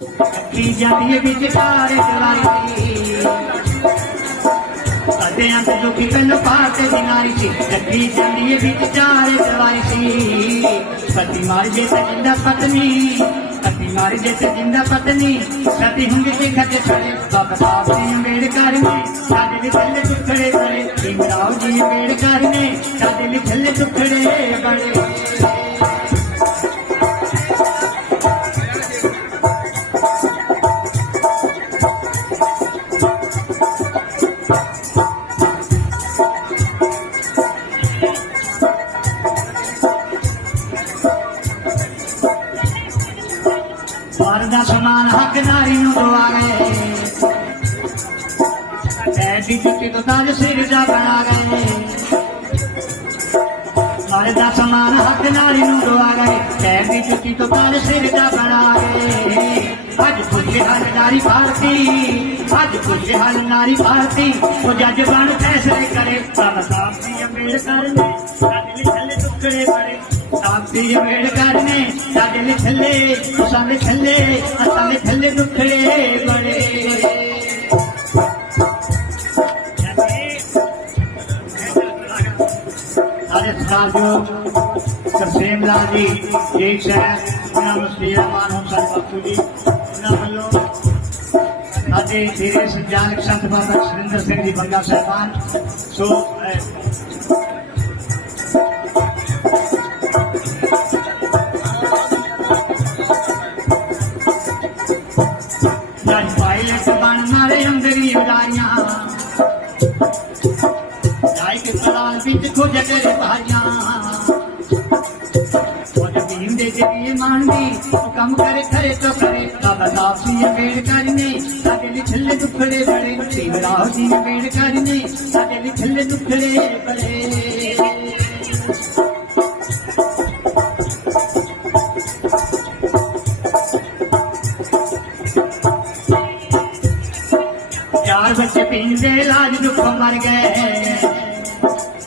ਕੀ ਜਾਂਦੀ ਏ ਵਿਚਕਾਰ ਜਵਾਰੀ ਅਦਿਆਂ ਤੇ ਦੁਖੀ ਕੰਨ ਪਾਤੇ ਦੀ ਨਾਰੀ ਸੀ ਰੱਖੀ ਜਾਂਦੀ ਏ ਵਿਚਕਾਰ ਜਵਾਰੀ ਸੀ। ਪਤੀ ਮਾਰ ਜੇ ਤੇ ਜਿੰਦਾ ਪਤਨੀ ਪਤੀ ਮਾਰ ਜੇ ਤੇ ਜਿੰਦਾ ਪਤਨੀ, ਸਤੀ ਹੁੰਦੀ ਤੇ ਖੱਜੇ ਛੜੇ ਬਾਬਾ ਸਾਹਿਬ ਦੀ ਅੰਬੇਡਕਰ ਨੇ, ਸਾਡੇ ਲਈ ਥੱਲੇ ਟੁਕੜੇ ਬਣੇ। ਭੀਮਰਾਓ ਜੀ ਅੰਬੇਡਕਰ ਨੇ, ਸਾਡੇ ਲਈ ਥੱਲੇ ਟੁਕੜੇ ਬੜੇ ਭਾਰਤ ਦਾ ਸਮਾਨ ਹੱਕ ਨਾਰੀ ਨੂੰ ਦਵਾ ਗਏ ਐਡੀ ਚੁੱਕੀ ਤੋਂ ਤਾਜ ਸਿਰ ਜਾ ਬਣਾ ਗਏ ਭਾਰਤ ਦਾ ਸਮਾਨ ਹੱਕ ਨਾਰੀ ਨੂੰ ਦਵਾ ਗਏ ਐਡੀ ਚੁੱਕੀ ਤੋਂ ਤਾਜ ਸਿਰ ਜਾ ਬਣਾ ਗਏ ਅੱਜ ਖੁਸ਼ੀ ਹਰ ਨਾਰੀ ਭਾਰਤੀ ਅੱਜ ਖੁਸ਼ੀ ਹਰ ਨਾਰੀ ਭਾਰਤੀ ਉਹ ਜੱਜ ਬਣ ਫੈਸਲੇ ਕਰੇ ਬਾਬਾ ਸਾਹਿਬ ਦੀ ਅੰਬੇਡਕਰ ਨੇ ਸਾਡੇ साक्षी अंबेडकर ने छल्ले असल छल्ले असल छल्ले दुखड़े बड़े अरे साधु तरसेम लाल एक शहर अपना मुस्लिमान हुसैन बख्शू जी अपना अजय धीरे संचालक संत बाबा सुरेंद्र सिंह जी बंगा साहबान सो ਵਿੱਚ ਖੋਜ ਕਰੇ ਭਾਈਆਂ ਉਹ ਜਮੀਨ ਦੇ ਜਿਹੜੀ ਮੰਨਦੀ ਉਹ ਕੰਮ ਕਰੇ ਖਰੇ ਤੋਂ ਕਰੇ ਬਾਬਾ ਸਾਹਿਬ ਸੀ ਅੰਬੇਡਕਰ ਨੇ ਸਾਡੇ ਲਈ ਥੱਲੇ ਦੁੱਖੜੇ ਬੜੇ ਭੀਮਰਾਓ ਜੀ ਅੰਬੇਡਕਰ ਨੇ ਸਾਡੇ ਲਈ ਥੱਲੇ ਦੁੱਖੜੇ ਬੜੇ ਚਾਰ ਬੱਚੇ ਪੀਂਦੇ ਲਾਜ ਦੁੱਖੋਂ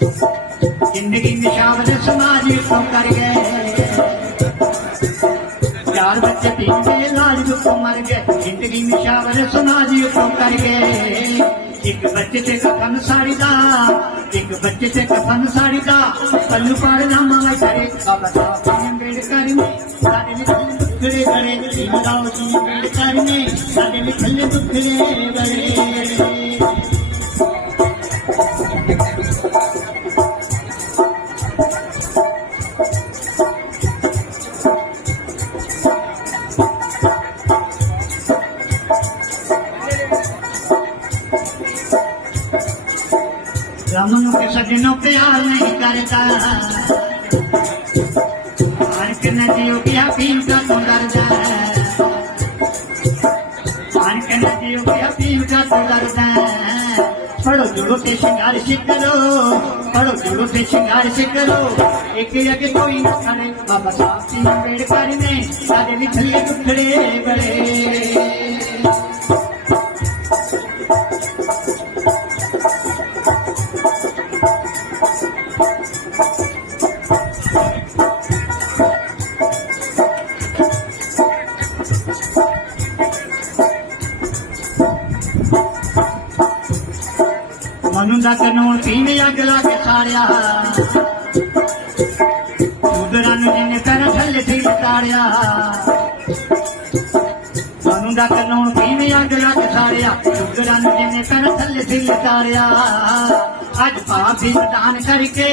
जिंदगी में शामिल समाज को कर गए चार बच्चे पीछे लाज को मर गए जिंदगी में शामिल समाज को कर गए एक बच्चे से कफन साड़ी दा एक बच्चे से कफन साड़ी दा पल्लू पार ना माय करे बाबा साहब अंबेडकर ने सारे लिखले दुखड़े करे बाबा साहब अंबेडकर ने सारे लिखले रमन के सजनों प्यार नहीं करता। हर के नदियों की अपील का तो दर्जा है के नदियों की अपील का तो दर्जा पढ़ो जुड़ो से श्रृंगार से पढ़ो जुड़ो से श्रृंगार से एक यज्ञ कोई न करे, बाबा साहब सिंह अंबेडकर ने सारे लिखले टुकड़े बड़े। ਮਨੁ ਦਾ ਕਾਨੂੰਨ ਪੀਣੇ ਅੱਗ ਲਾ ਕੇ ਸਾੜਿਆ। ਉਦਰਾਂ ਨੂੰ ਜਿੰਨੇ ਕਰ ਥੱਲੇ ਸੀ ਤਾਰਿਆ ਮਨੁ ਦਾ ਕਾਨੂੰਨ ਪੀਣੇ ਅੱਗ ਲਾ ਕੇ ਸਾੜਿਆ। ਉਦਰਾਂ ਨੂੰ ਜਿਹਨੇ ਕਰ ਥੱਲੇ ਸੀ ਤਾੜਿਆ ਅੱਜ ਪਾਪ ਦੀ ਦਾਨ ਕਰਕੇ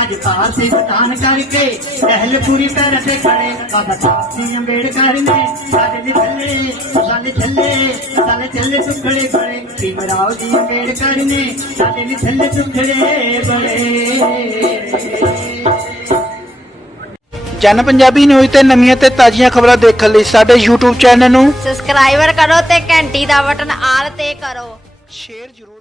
ਅੱਜ ਪਾਪ ਦੀ ਦਾਨ ਕਰਕੇ ਪਹਿਲ ਪੂਰੀ ਪੈਰ ਤੇ ਖੜੇ। ਬਾਬਾ ਸਾਹਿਬ ਜੀ ਅੰਬੇਡਕਰ ਨੇ ਸਾਡੇ ਲਈ ਥੱਲੇ ਸਾਡੇ ਥੱਲੇ ਸਾਡੇ ਥੱਲੇ ਟੁਕੜੇ ਬੜੇ ਭੀਮਰਾਓ ਜੀ ਅੰਬੇਡਕਰ ਨੇ ਸਾਡੇ ਲਈ ਥੱਲੇ ਟੁਕੜੇ ਬੜੇ ਜਨ ਪੰਜਾਬੀ ਨਿਊਜ਼ ਤੇ ਨਵੀਆਂ ਤੇ ਤਾਜ਼ੀਆਂ ਖਬਰਾਂ ਦੇਖਣ ਲਈ ਸਾਡੇ YouTube ਚੈਨਲ ਨੂੰ ਸਬਸਕ੍ਰਾਈਬਰ ਕਰੋ ਤੇ ਘੰਟੀ ਦਾ ਬਟਨ ਆਲ ਤੇ ਕਰੋ। ਸ਼ੇਅਰ ਜ਼ਰੂਰ